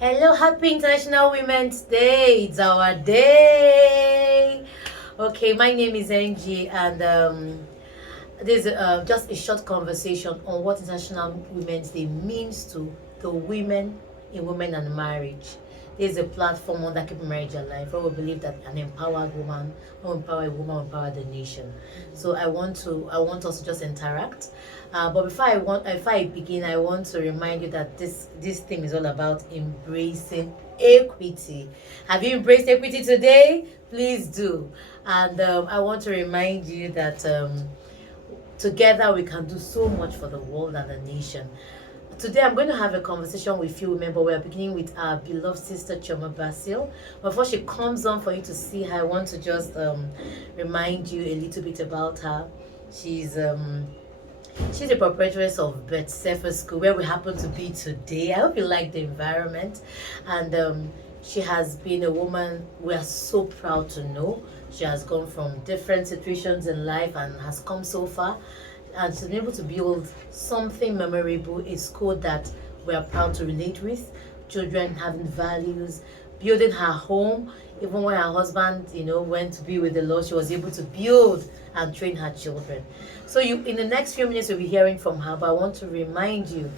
Hello, happy International Women's Day. It's our day. Okay, my name is Angie, and this is just a short conversation on what International Women's Day means to the women in women and marriage. This is a platform under Keeping Marriage Alive, where we believe that an empowered woman will empower a woman, will empower the nation. So I want us to just interact. But before I begin, I want to remind you that this thing is all about embracing equity. Have you embraced equity today? Please do. And I want to remind you that together we can do so much for the world and the nation. Today I'm going to have a conversation with you women, but we're beginning with our beloved sister Chioma Basil. Before she comes on for you to see her, I want to just remind you a little bit about her. She's the proprietress of Sefer School, where we happen to be today. I hope you like the environment. And she has been a woman we are so proud to know. She has gone from different situations in life and has come so far. And she's been able to build something memorable, a school that we are proud to relate with. Children having values, building her home. Even when her husband, went to be with the Lord, she was able to build and train her children. So in the next few minutes, you'll be hearing from her. But I want to remind you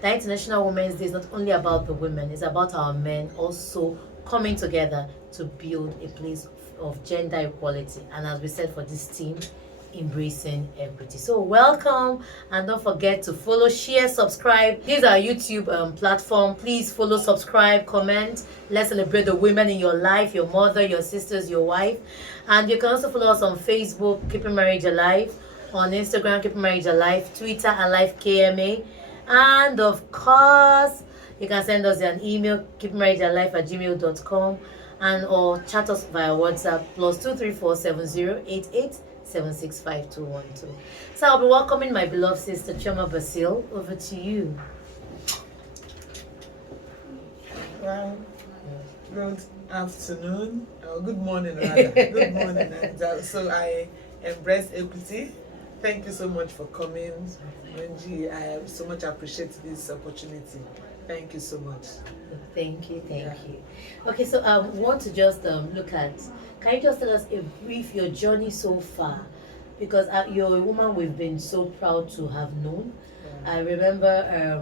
that International Women's Day is not only about the women, it's about our men also coming together to build a place of gender equality. And as we said for this team, embracing equity. So welcome, and don't forget to follow, share, subscribe. This is our YouTube platform. Please follow, subscribe, comment. Let's celebrate the women in your life, your mother, your sisters, your wife. And you can also follow us on Facebook, Keeping Marriage Alive, on Instagram, Keeping Marriage Alive, Twitter, Alive KMA, and of course you can send us an email, keepingmarriagealive@gmail.com, and or chat us via WhatsApp +2347088 765-212. So I'll be welcoming my beloved sister Chioma Basil. Over to you. Well, good afternoon, or good morning rather. Good morning. So I embrace equity. Thank you so much for coming, Angie. I so much appreciate this opportunity. Thank you so much. Thank you. Okay, so we want to just look at, can you just tell us a brief your journey so far? Because you're a woman we've been so proud to have known. Yeah. I remember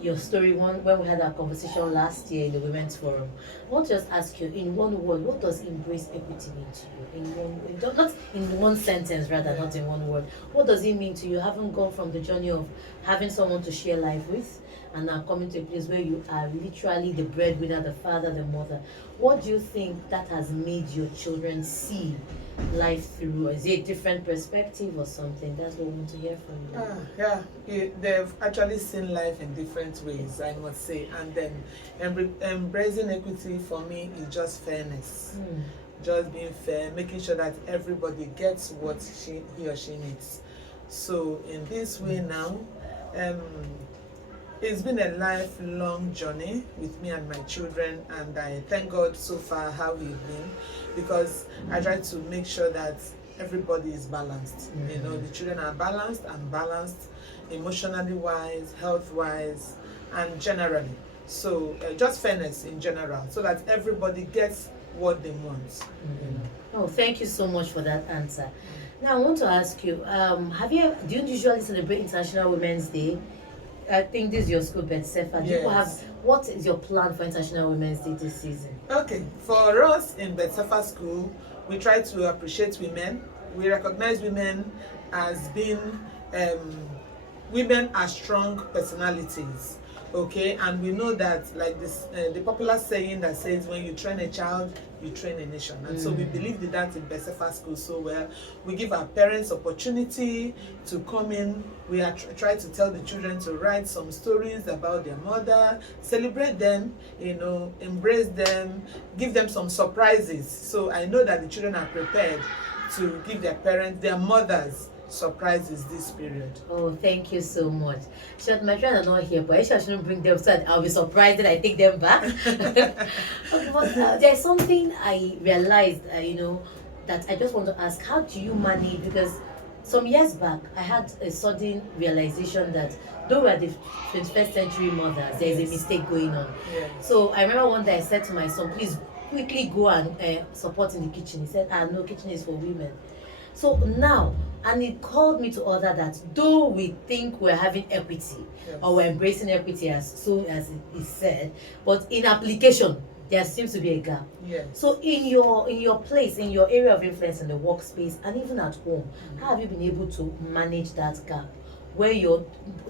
your story when we had our conversation last year in the Women's Forum. I want to just ask you, in one word, what does embrace equity mean to you? Not in one sentence, rather, Yeah. not in one word. What does it mean to you, having gone from the journey of having someone to share life with, and now coming to a place where you are literally the breadwinner, the father, the mother? What do you think that has made your children see life through? Is it a different perspective or something? That's what we want to hear from you. They've actually seen life in different ways, I must say. And then embracing equity for me is just fairness. Just being fair, making sure that everybody gets what he or she needs. So in this way now, it's been a lifelong journey with me and my children, and I thank God so far how we've been, because I try to make sure that everybody is balanced. The children are balanced and balanced emotionally wise, health wise, and generally. So just fairness in general, so that everybody gets what they want. Oh, thank you so much for that answer. Now I want to ask you, do you usually celebrate International Women's Day? I think this is your school, Sefer. Yes. What is your plan for International Women's Day this season? Okay, for us in Sefer School, we try to appreciate women. We recognize women as being, women are strong personalities. Okay, and we know that, like this, the popular saying that says, when you train a child, you train a nation. And so we believe in that in Sefer School so well. We give our parents opportunity to come in. We are try to tell the children to write some stories about their mother, celebrate them, embrace them, give them some surprises. So I know that the children are prepared to give their parents, their mothers, surprises this period. Oh, thank you so much. My children are not here, but I shouldn't bring them, so I'll be surprised that I take them back. But there's something I realized, that I just want to ask. How do you manage? Because some years back, I had a sudden realization that though we are the 21st century mothers, there is a mistake going on. Yes. So I remember one day I said to my son, please quickly go and support in the kitchen. He said, no, kitchen is for women. So now, and it called me to order that though we think we're having equity, Yes. or we're embracing equity as it is said, but in application, there seems to be a gap. Yes. So in your place, in your area of influence in the workspace and even at home, how have you been able to manage that gap where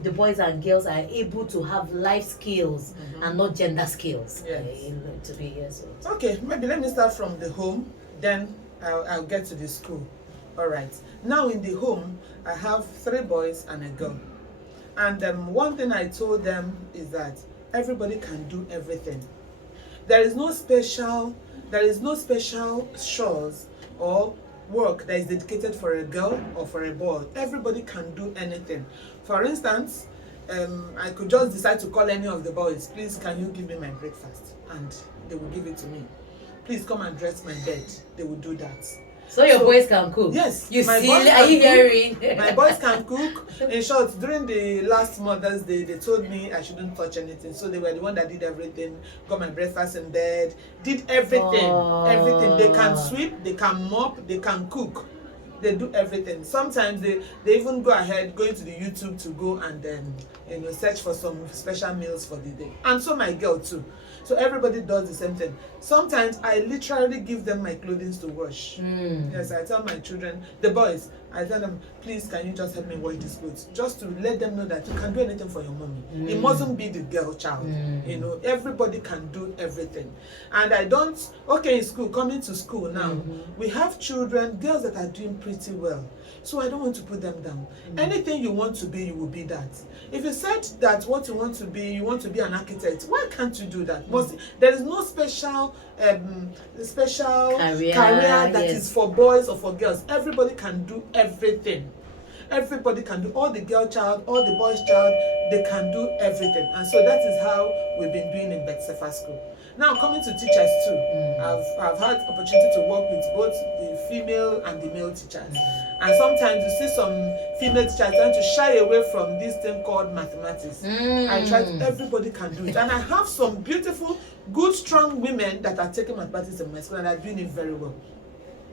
the boys and girls are able to have life skills and not gender skills? Yes. To be yes. Okay, maybe let me start from the home, then I'll get to the school. All right. Now in the home, I have 3 boys and a girl. And one thing I told them is that everybody can do everything. There is no special chores or work that is dedicated for a girl or for a boy. Everybody can do anything. For instance, I could just decide to call any of the boys, please can you give me my breakfast? And they will give it to me. Please come and dress my bed. They will do that. So your boys can cook? Yes. You my see, boys are you can hearing? cook. My boys can cook. In short, during the last Mother's Day, they told me I shouldn't touch anything. So they were the one that did everything, got my breakfast in bed, did everything. Everything. They can sweep, they can mop, they can cook. They do everything. Sometimes they even go ahead, going to the YouTube to go and search for some special meals for the day. And so my girl too. So everybody does the same thing. Sometimes I literally give them my clothing to wash. Yes, I tell my children, the boys, I tell them, please can you just help me wash these clothes? Just to let them know that you can do anything for your mommy. It mustn't be the girl child. Everybody can do everything. And I don't, okay, in school, coming to school now, we have children, girls that are doing pretty well. So I don't want to put them down. Anything you want to be, you will be that. If you said that what you want to be an architect, why can't you do that? But there is no special career that is for boys or for girls. Everybody can do everything. Everybody can do, all the girl child, all the boys child, they can do everything. And so that is how we've been doing in Sefer school. Now coming to teachers too, I've had opportunity to work with both the female and the male teachers. And sometimes you see some female teachers trying to shy away from this thing called mathematics. I try to, everybody can do it. And I have some beautiful, good, strong women that are taking mathematics in my school and are doing it very well.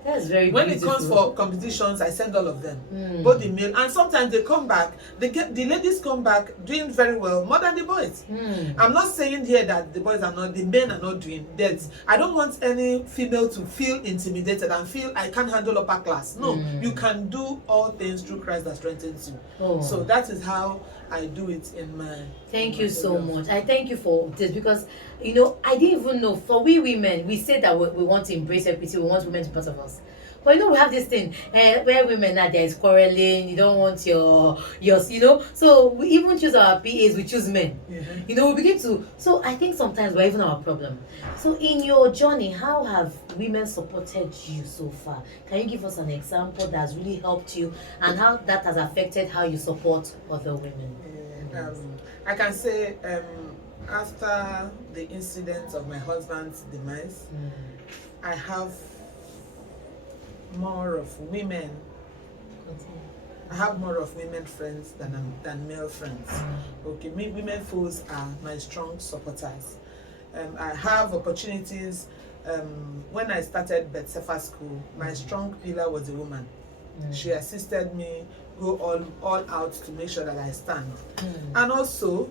That's very when beautiful. it comes for competitions, I send all of them, both the male, and sometimes they come back, the ladies come back doing very well, more than the boys. I'm not saying here that the men are not doing that. I don't want any female to feel intimidated and feel I can't handle upper class. No, you can do all things through Christ that strengthens you. So that is how I do it in my... Thank you so much. I thank you for this because, I didn't even know. For we women, we say that we want to embrace equity, we want women to be part of us. But we have this thing where women are there is quarreling, you don't want your so we even choose our PAs, we choose men. We begin to, so I think sometimes we're even our problem. So in your journey, how have women supported you so far? Can you give us an example that has really helped you and how that has affected how you support other women? I can say after the incident of my husband's demise, I have more of women. I have more of women friends than male friends. Okay, women foes are my strong supporters. I have opportunities. When I started Sefer school, my strong pillar was a woman. She assisted me go all out to make sure that I stand. And also,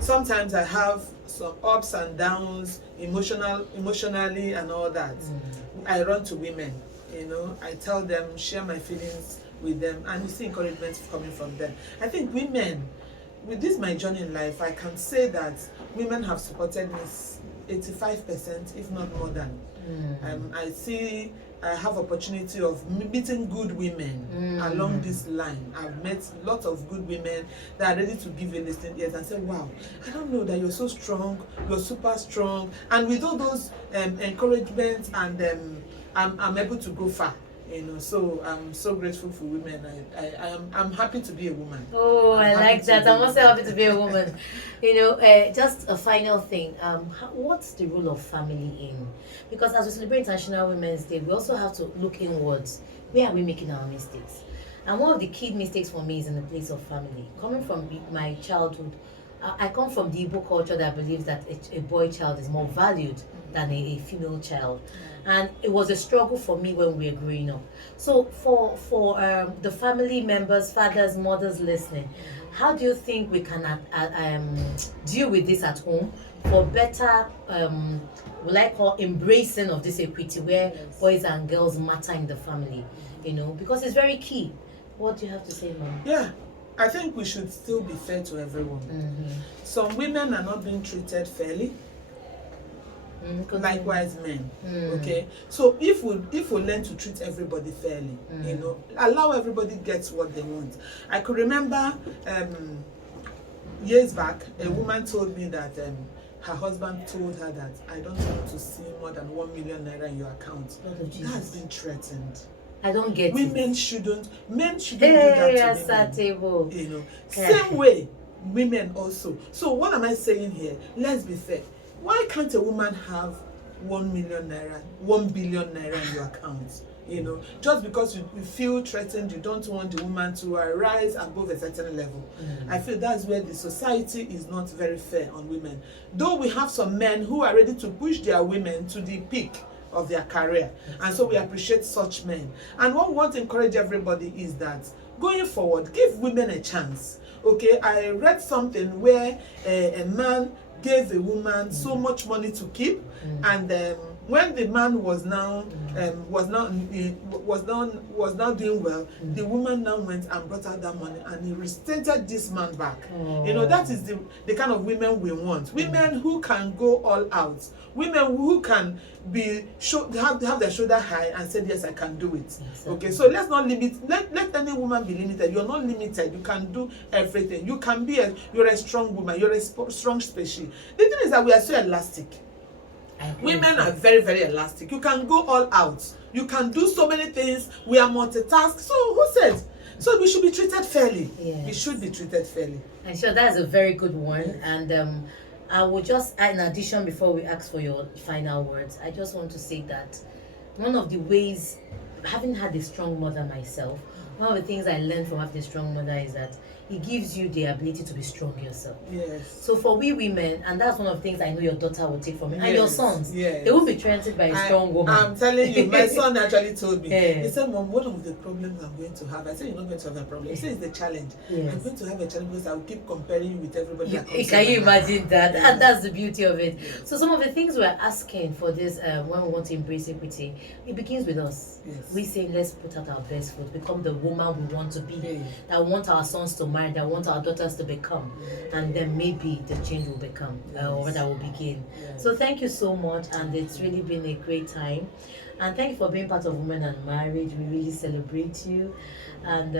sometimes I have some ups and downs, emotionally and all that. I run to women, I tell them, share my feelings with them, and you see encouragement coming from them. I think women, with this my journey in life, I can say that women have supported me 85%, if not more than. I have opportunity of meeting good women along this line. I've met lots of good women that are ready to give a listening ears and say, wow, I don't know that you're so strong, you're super strong. And with all those encouragements, and I'm able to go far. So I'm so grateful for women. I'm happy to be a woman. Oh, I like that. I'm also happy to be a woman. Just a final thing. What's the role of family in? Because as we celebrate International Women's Day, we also have to look inwards. Where are we making our mistakes? And one of the key mistakes for me is in the place of family. Coming from my childhood, I come from the Igbo culture that believes that a boy child is more valued than a female child. And it was a struggle for me when we were growing up. So for the family members, fathers, mothers listening, how do you think we can deal with this at home for better, will I call embracing of this equity where boys and girls matter in the family, you know, because it's very key. What do you have to say, Mom? Yeah, I think we should still be fair to everyone. Some women are not being treated fairly. Likewise men. Okay, so if we learn to treat everybody fairly, you know, allow everybody gets what they want. I could remember years back, a woman told me that her husband told her that I don't want to see more than 1 million naira in your account. That has been threatened. I don't get men it. shouldn't do that to women. You know, same way women also. So what am I saying here? Let's be fair. Why can't a woman have 1 million naira, 1 billion naira in your account? You know, just because you feel threatened, you don't want the woman to rise above a certain level. I feel that's where the society is not very fair on women. Though we have some men who are ready to push their women to the peak of their career, and so we appreciate such men. And what we want to encourage everybody is that going forward, give women a chance. Okay, I read something where a man gave a woman so much money to keep, and when the man was now doing well, the woman now went and brought out that money and he restated this man back. You know, that is the kind of women we want. Women who can go all out. Women who can have their shoulder high and say, yes, I can do it. Exactly. Okay, so let's not limit. Let any woman be limited. You're not limited. You can do everything. You can be you're a strong woman. You're a strong species. The thing is that we are so elastic. Women are very, very elastic. You can go all out. You can do so many things. We are multitask. So who said? So we should be treated fairly. Yes. We should be treated fairly. And sure, that's a very good one. Yes. And I will just, in addition, before we ask for your final words, I just want to say that one of the ways, having had a strong mother myself, one of the things I learned from having a strong mother is that it gives you the ability to be strong yourself. Yes. So for we women, and that's one of the things I know your daughter will take from me, and your sons, yes, they won't be threatened by a strong woman. I'm telling you, my son actually told me. He said, Mom, one of the problems I'm going to have, I said, you're not going to have a problem. He said, it's the challenge. Yes. I'm going to have a challenge because I will keep comparing you with everybody that comes. Can you imagine that? Yes. And that's the beauty of it. Yes. So some of the things we're asking for this, when we want to embrace equity, it begins with us. Yes. We say, let's put out our best foot, become the woman we want to be, that want our sons to marry, that want our daughters to become, and then maybe the change will become, or that will begin. Yes. So thank you so much, and it's really been a great time. And thank you for being part of Women and Marriage. We really celebrate you, and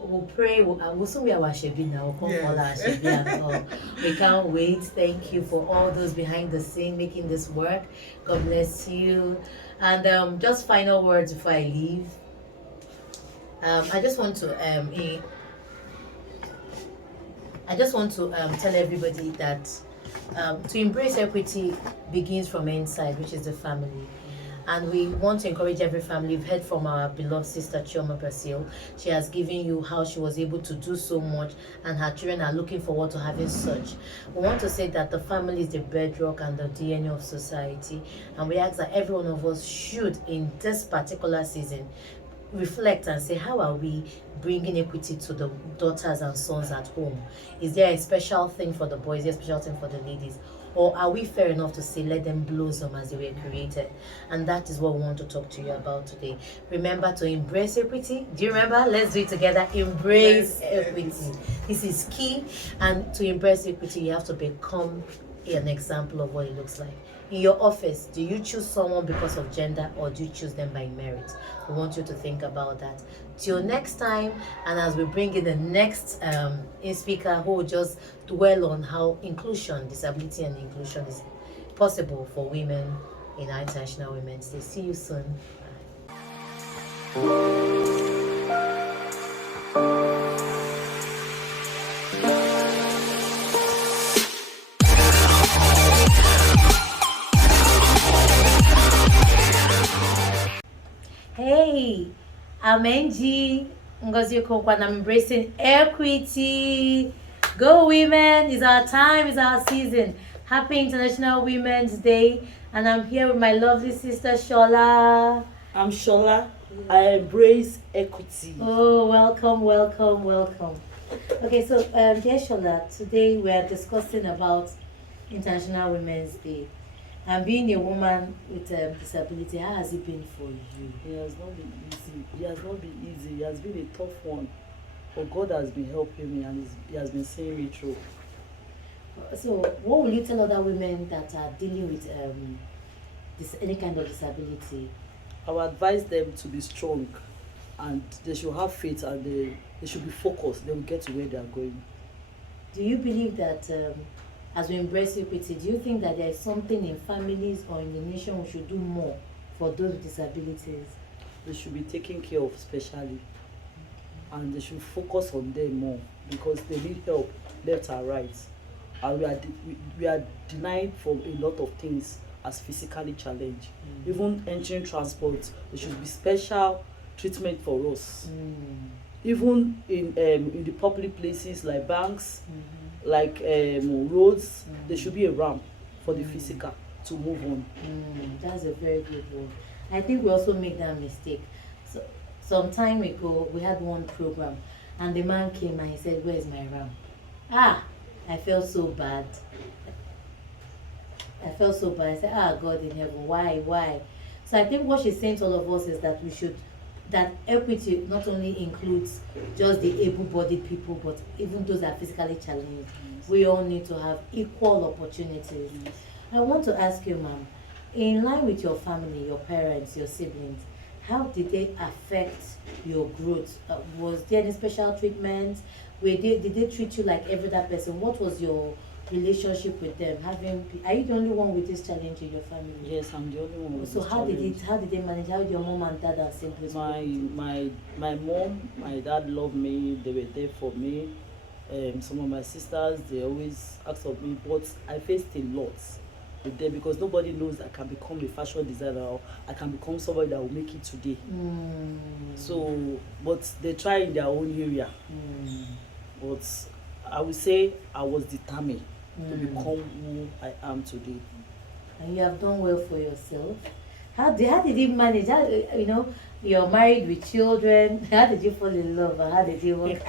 we'll pray. We'll soon be our Shebi now. We'll come call our Shebi and all. We can't wait. Thank you for all those behind the scene making this work. God bless you. And just final words before I leave. I just want to tell everybody that to embrace equity begins from inside, which is the family. And we want to encourage every family. We've heard from our beloved sister Chioma Basil. She has given you how she was able to do so much, and her children are looking forward to having such. We want to say that the family is the bedrock and the DNA of society. And we ask that every one of us should, in this particular season, reflect and say, how are we bringing equity to the daughters and sons at home? Is there a special thing for the boys? Is there a special thing for the ladies? Or are we fair enough to say, let them blossom as they were created? And that is what we want to talk to you about today. Remember to embrace equity. Do you remember? Let's do it together. Embrace equity. This is key. And to embrace equity, you have to become an example of what it looks like. In your office, do you choose someone because of gender, or do you choose them by merit? We want you to think about that. Till next time, and as we bring in the next speaker who will just dwell on how inclusion, disability and inclusion is possible for women in our International Women's Day. See you soon. Hey, I'm Angie. Ngozi Okonkwo, and I'm embracing equity. Go women! It's our time, it's our season. Happy International Women's Day, and I'm here with my lovely sister Shola. I'm Shola. I embrace equity. Oh, welcome, welcome, welcome. Okay, so dear Shola, today we are discussing about International Women's Day. And being a woman with disability, how has it been for you? It has not been easy. It has not been easy. It has been a tough one. But God has been helping me and He has been seeing me through. So, what will you tell other women that are dealing with any kind of disability? I will advise them to be strong and they should have faith and they should be focused. They will get to where they are going. Do you believe that as we embrace equity, do you think that there is something in families or in the nation we should do more for those with disabilities? They should be taken care of specially and they should focus on them more because they need help left and right. And we are denied from a lot of things as physically challenged. Even entering transport, there should be special treatment for us. Even in the public places like banks, like roads, there should be a ramp for the physical to move on. That's a very good one. I think we also make that mistake. So, some time ago, we had one program, and the man came and he said, "Where's my ramp?" I felt so bad. I said, God in heaven, why? So I think what she's saying to all of us is that that equity not only includes just the able-bodied people, but even those that are physically challenged. We all need to have equal opportunities. I want to ask you, ma'am, in line with your family, your parents, your siblings, how did they affect your growth? Was there any special treatment? Did they treat you like every other person? What was your relationship with them? Are you the only one with this challenge in your family? Yes, I'm the only one with So this how challenge. did they manage? How did your mom and dad and siblings? My mom, my dad loved me. They were there for me. Some of my sisters, they always ask of me, but I faced a lot with them because nobody knows I can become a fashion designer or I can become somebody that will make it today. So, but they try in their own area. But I would say I was determined to become who I am today. And you have done well for yourself. How did you manage? You're married with children. How did you fall in love and how did you work?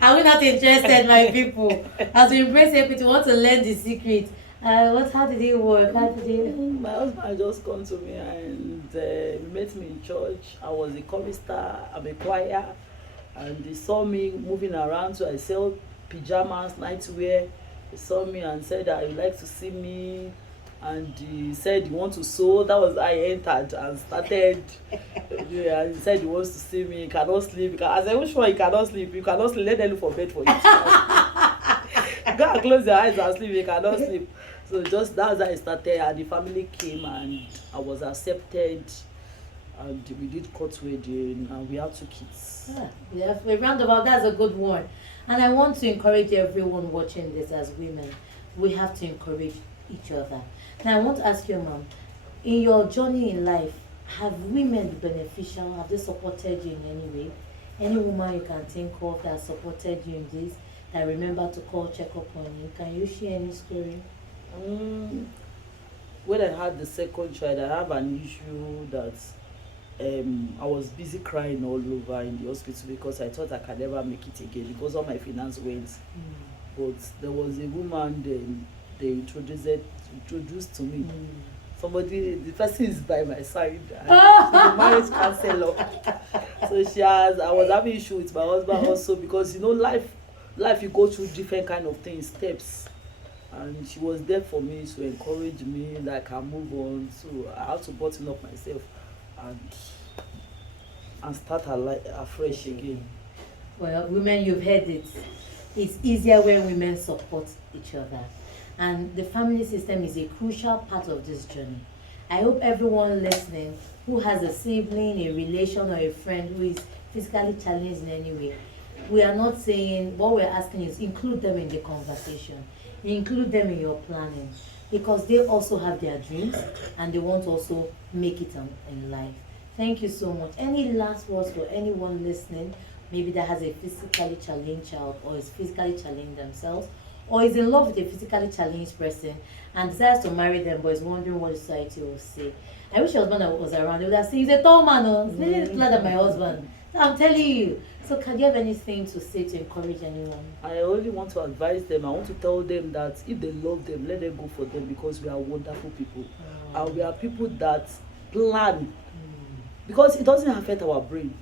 Are we not interested, my people? As we embrace equity, we want to learn the secret. How did it work? My husband just come to me and he met me in church. I was a chorister, I'm a choir, and they saw me moving around, so I sell pajamas, nightwear. He saw me and said that he would like to see me, and he said he wants to sew. That was I entered and started. Yeah, he said he wants to see me. He cannot sleep. I said, which one? He cannot sleep. You cannot sleep. Let them look for bed for you. Go and close your eyes and sleep. You cannot sleep. So just that's how I started, and the family came and I was accepted, and we did court wedding and we have 2 kids. A roundabout, that's a good one. And I want to encourage everyone watching this as women. We have to encourage each other. Now I want to ask you, ma'am, in your journey in life, have women been beneficial? Have they supported you in any way? Any woman you can think of that supported you in this, that remember to call, check up on you? Can you share any story? When I had the second child, I have an issue that I was busy crying all over in the hospital because I thought I could never make it again because all my finance went. But there was a woman they introduced to me. Somebody, the person is by my side. She's a marriage counselor. So I was having issue with my husband also because life you go through different kind of things, steps. And she was there for me to encourage me that I can move on. So I had to button up myself and start her life afresh again. Well, women, you've heard it. It's easier when women support each other. And the family system is a crucial part of this journey. I hope everyone listening who has a sibling, a relation, or a friend who is physically challenged in any way, we are not saying, what we're asking is include them in the conversation. Include them in your planning because they also have their dreams and they want to also make it in life. Thank you so much. Any last words for anyone listening, maybe that has a physically challenged child or is physically challenged themselves or is in love with a physically challenged person and desires to marry them but is wondering what society will say. I wish your husband was around. They would have said, he's a tall man, oh. He's really taller than my husband. So I'm telling you. So can you have anything to say to encourage anyone? I only want to advise them. I want to tell them that if they love them, let them go for them, because we are wonderful people. And we are people that plan, because it doesn't affect our brain.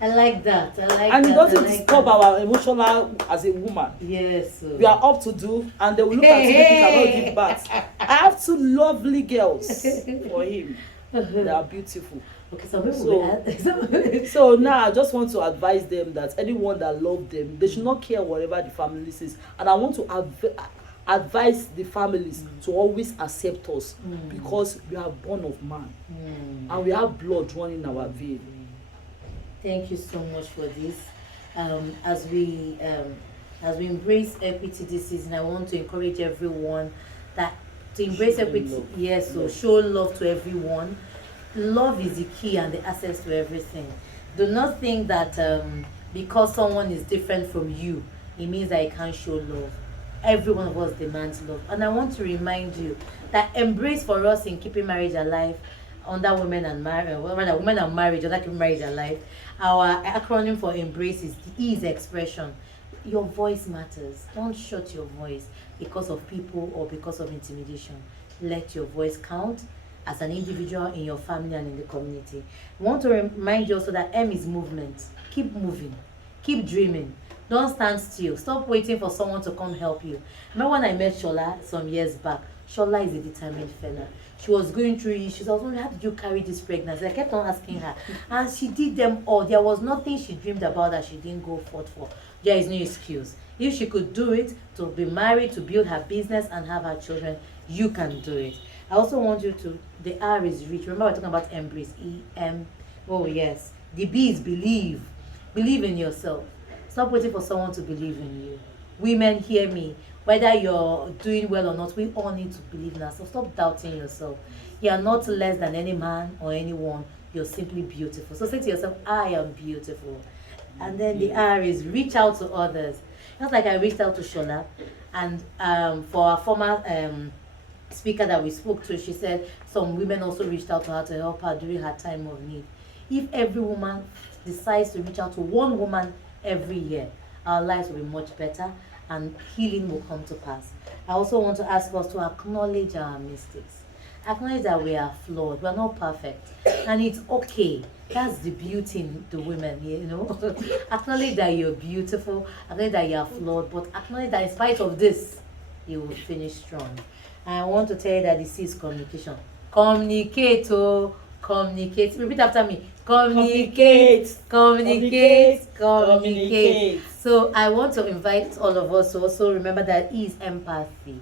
I like that. I like and that. it doesn't like disturb that. our emotional as a woman. Yes. We are up to do, and they will look at you if you cannot give birth. I have two lovely girls for him. They are beautiful. Okay, so people So now I just want to advise them that anyone that loves them, they should not care whatever the family says. And I want to advise the families to always accept us, because we are born of man and we have blood running in our vein. Thank you so much for this. As we embrace equity this season, I want to encourage everyone that to embrace equity. Love. Yes, so show love to everyone. Love is the key and the access to everything. Do not think that because someone is different from you, it means that you can't show love. Every one of us demands love. And I want to remind you that embrace for us in Keeping Marriage Alive, under Women and Marriage, Women and Marriage, under Keeping Marriage Alive, our acronym for embrace is the E is expression. Your voice matters. Don't shut your voice because of people or because of intimidation. Let your voice count as an individual in your family and in the community. I want to remind you also that M is movement. Keep moving. Keep dreaming. Don't stand still. Stop waiting for someone to come help you. Remember when I met Shola some years back? Shola is a determined fella. She was going through issues. I was wondering, how did you carry this pregnancy? I kept on asking her. And she did them all. There was nothing she dreamed about that she didn't go forth for. There is no excuse. If she could do it, to be married, to build her business and have her children, you can do it. I also want you to, the R is reach. Remember we're talking about embrace, E-M. Oh yes. The B is believe. Believe in yourself. Stop waiting for someone to believe in you. Women, hear me. Whether you're doing well or not, we all need to believe in ourselves. Stop doubting yourself. You are not less than any man or anyone. You're simply beautiful. So say to yourself, I am beautiful. And then the R is reach out to others. Just like I reached out to Shola, and for our former speaker that we spoke to, she said some women also reached out to her to help her during her time of need. If every woman decides to reach out to one woman every year, our lives will be much better and healing will come to pass. I also want to ask us to acknowledge our mistakes. Acknowledge that we are flawed. We are not perfect. And it's okay. That's the beauty in the women, you know. Acknowledge that you're beautiful. Acknowledge that you are flawed. But acknowledge that in spite of this, you will finish strong. And I want to tell you that this is communication. Communicate, oh. Communicate. Repeat after me. Communicate. Communicate. Communicate. So I want to invite all of us to also remember that E is empathy.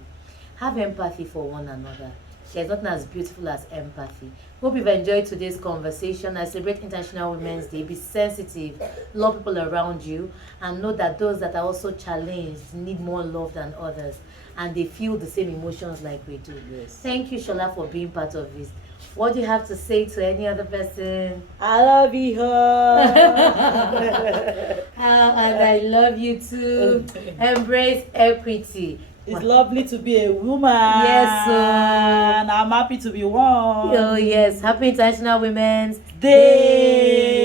Have empathy for one another. There's nothing as beautiful as empathy. Hope you've enjoyed today's conversation. I celebrate International Women's Day. Be sensitive, love people around you, and know that those that are also challenged need more love than others, and they feel the same emotions like we do. Yes. Thank you, Shola, for being part of this. What do you have to say to any other person? I love you. And I love you too. Embrace equity. It's lovely to be a woman. Yes, and I'm happy to be one. Oh yes, happy International Women's Day.